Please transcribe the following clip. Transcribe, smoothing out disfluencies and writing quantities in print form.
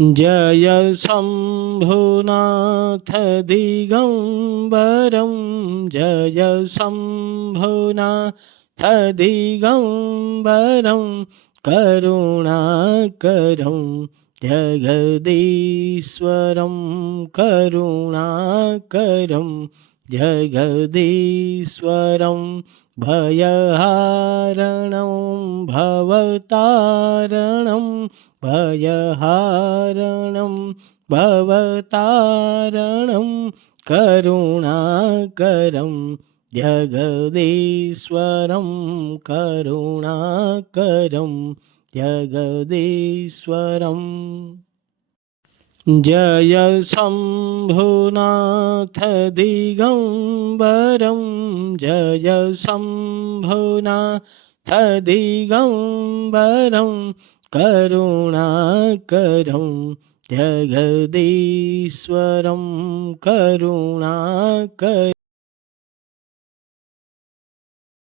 Jai Shambhunath दिगम्बरं Jai Shambhunath दिगम्बरं करुणाकरं जगदीश्वरं करुणाकरं जगदीश्वरं भयहारणं भवतारणं भयहारणं भवतारणं करुणाकरं जगदीश्वरं करुणाकरं जगदीश्वरम्। Jai Shambhunath दिगम्बरं Jai Shambhunath दिगम्बरं करुणाकरं जगदीश्वरं करुणाकरं